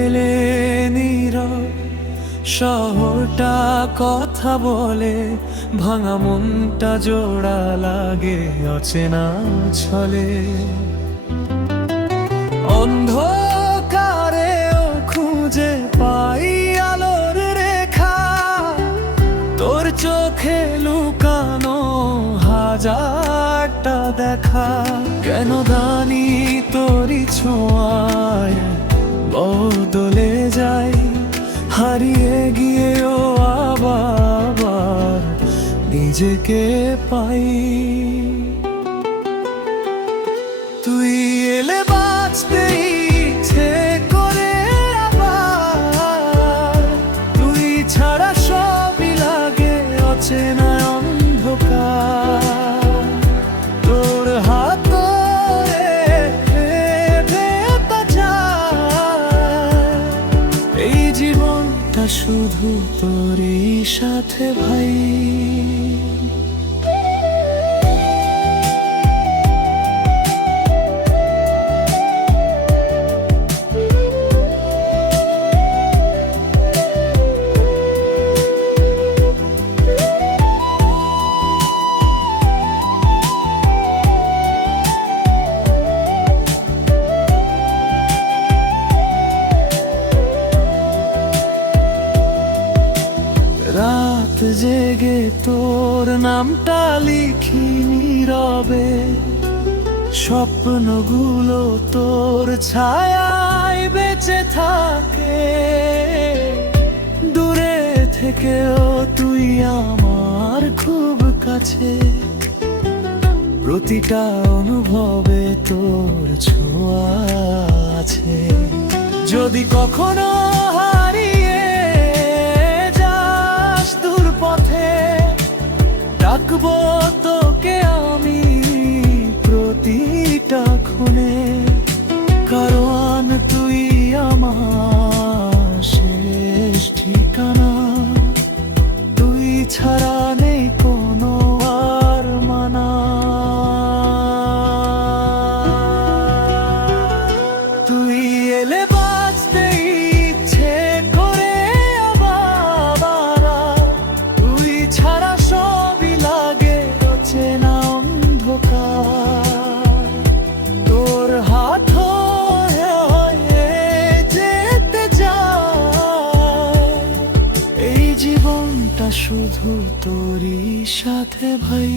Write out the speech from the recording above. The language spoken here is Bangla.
এলে নীরব, শহরটা কথা বলে, ভাঙা মনটা জোড়া লাগে অচেনা ছলে। অন্ধকারেও খুঁজে পাই আলোর রেখা, তোর চোখে লুকানো হাজারটা দেখা। কেন জানি তোরই ছোঁয়ায় বদলে যাই, হারিয়ে গিয়েও আবার নিজেকে পাই। তুই এলে বাঁচতে ইচ্ছে করে আবার, তুই ছাড়া সবই লাগে অচেনা অন্ধকার। তোর হাত ধরে যেতে চাই, এই জীবনটা শুধু তোরই সাথে ভাই। রাত জেগে তোর নামটা লিখি নীরবে, স্বপ্নগুলো তোর ছায়ায় বেঁচে থাকে। দূরে থেকেও তুই আমার খুব কাছে, প্রতিটা অনুভবে তোর ছোঁয়া আছে। যদি কখনো হারিয়ে ডাকবো তোকে আমি প্রতিটা ক্ষণে, কারণ তুই আমার শেষ ঠিকানা। তুই ছাড়া নেই কোনো আর মানা। তুই এলে বাঁচতে ইচ্ছে করে আবার, তুই ছাড়া তোর হাত ধরে যেতে চাই, এই জীবনটা শুধু তোরই সাথে ভাই।